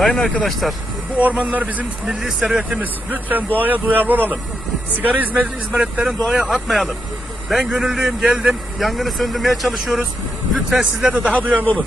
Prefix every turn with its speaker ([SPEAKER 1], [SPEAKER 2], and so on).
[SPEAKER 1] Sayın arkadaşlar, bu ormanlar bizim milli servetimiz. Lütfen doğaya duyarlı olalım. Sigara izmaritlerini doğaya atmayalım. Ben gönüllüyüm, geldim. Yangını söndürmeye çalışıyoruz. Lütfen sizler de daha duyarlı olun.